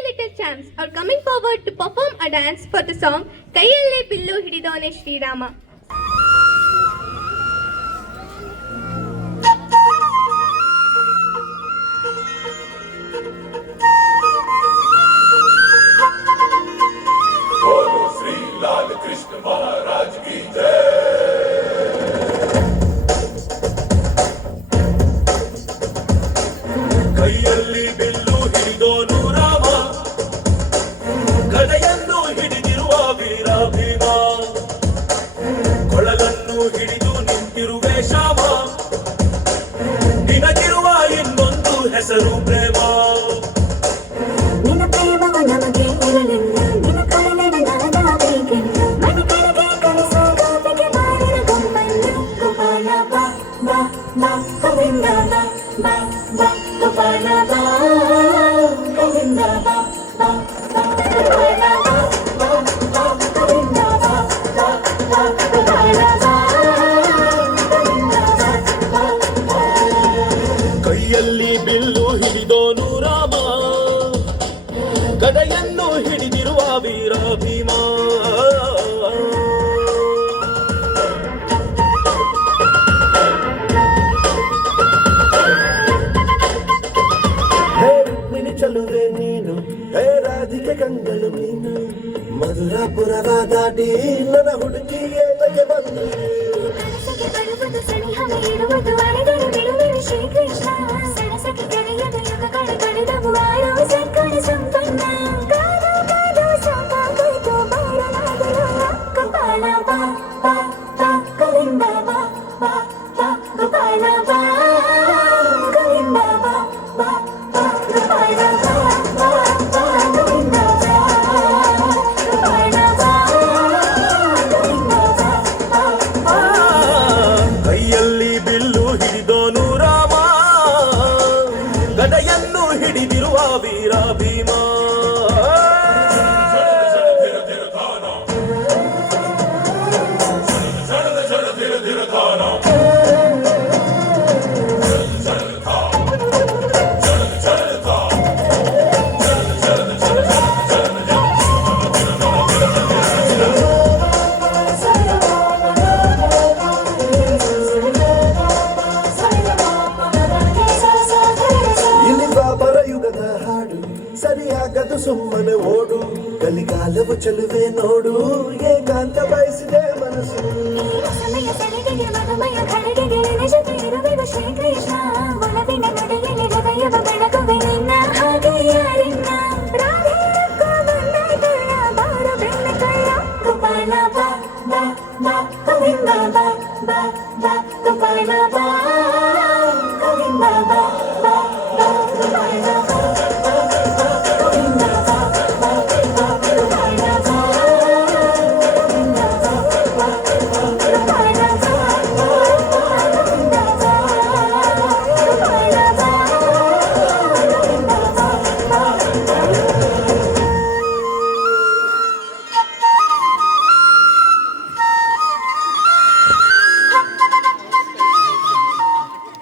three little champs are coming forward to perform a dance for the song Kayalle Billu Hididone Sri Rama. ಕೈಯಲ್ಲಿ bill ಹಿಡಿದೋನು Rama, ಗದೆಯನ್ನು ಹಿಡಿದಿರುವ ವೀರ ಭೀಮ, ಕೊಳಲನ್ನು ಹಿಡಿದು ನಿಂತಿರುವೆ ಶ್ಯಾಮ, ನಿನಗಿರುವ ಇನ್ನೊಂದು ಹೆಸರು ಪ್ರೇಮ. ನಿನ್ನ ಪ್ರೇಮವ ನಮಗೆ ಇರಲಿಲ್ಲ, ನಿನ್ನ ಕಾರಣನಾದಾಗೀಗಿಲ್ಲ, ಮನೆ ಕಡೆಗೆ ಕಲಿಸೋ ಗಾಪಿಗೆ ಮಾರಿನ ಗೊಂಬನ್ನು ಗೋಪಾಲ ಬಾ ಬಾ ಬಾ ಗೋವಿಂದ ಬಾ ಬಾ ಬಾ ಗೋಪಾಲ ಬಾ ಗೋವಿಂದ ಬಾ ಬಾ ಬಾ ಗೋಪಾಲ ಬಾ ಬಾ ಬಾ ಗೋವಿಂದ ಬಾ ಬಾ ಬಾ ಗೋಪಾಲ ಬಾ ಗೋವಿಂದ ಬಾ ಬಾ. ಕೈಯಲ್ಲಿ ಬಿಲ್ಲು ಹಿಡಿದೋನು ರಾಮ, ಗದೆಯನ್ನು ಹಿಡಿದಿರುವ ವೀರ ಭೀಮ. ಹೇ ರುಕ್ಮಿಣಿ ಚಲುವೆ ನೀನು, ಹೇ ರಾಧಿಕೆ ಗಂಗಳು ನೀನು, ಮಧುರಾಪುರವ ದಾಟಿ ನನ್ನ ಹುಡುಗಿ ಏತಕ್ಕೆ ಬಂದು. ಕನಸಿಗೆ ಬರುವುದು ಸನಿಹವೇ ಇರುವುದು ಅರೆದರೆ ಬಿಡುವೆನು ಶ್ರೀಕೃಷ್ಣ, ಸರಸಕ್ಕೆ ಕರೆಯದ ಯುಗಗಳ ಕಳೆದವು ಆರೋ ಸರ್ಕಾರ ಸಂಪನ್ನ. ಕಾದು ಕಾದು ಸಾಕಾಗೋಯ್ತು ಬಾರಲಾಗಲು ಗೋಪಾಲ ಬಾ ಬಾ ಬಾ ಗೋವಿಂದ ಬಾ ಬಾ ಬಾ ಗೋಪಾಲ ಬಾ ಗೋವಿಂದ ಬಾ ಬಾ ಬಾ ಗೋಪಾಲ ಬಾ ಬಾ ಬಾ ಗೋವಿಂದ ಬಾ ಗೋಪಾಲ ಬಾ ಗೋವಿಂದ ಬಾ ಬಾ ಬಾ. ಕೈಯಲ್ಲಿ ಬಿಲ್ಲು ಹಿಡಿದೋನು ರಾಮ, ಗದೆಯನ್ನು ಹಿಡಿದಿರುವ ವೀರ ಭೀಮ. ಇಲ್ಲಿ ಬಾಬರ ಯುಗದ ಹಾಡು ಸರಿಯಾಗದು, ಸುಮ್ಮನೆ ಓಡು, ಕಲಿಗಾಲವು ಚಲುವೆ ನೋಡು, ಏಕಾಂತ ಬಯಸಿದೆ ಮನಸ್ಸು. ಸಮಯ ಸೆಳೆದಿದೆ ಮಧುಮಯ ಖಡ್ಗಗೆ ನಿನ್ನ ಜೊತೆ ಇರುವೆವು ಶ್ರೀಕೃಷ್ಣ, ಒಲವಿನ ನಡೆಯಲ್ಲಿ ಹೃದಯವ ಬೆಳಗುವೆ ನಿನ್ನ ಹಾಗೆ ಯಾರಿನ್ನ. ರಾಧೆ ರಕ್ಕೋ ಬಂದಾಯ್ತಲ್ಲ ಬಾರು ಬೆನ್ನ ಕಳ್ಳ ಗೋಪಾಲ ಬಾ ಬಾ ಬಾ ಗೋವಿಂದ ಬಾ ಬಾ ಬಾ ಗೋಪಾಲ ಬಾ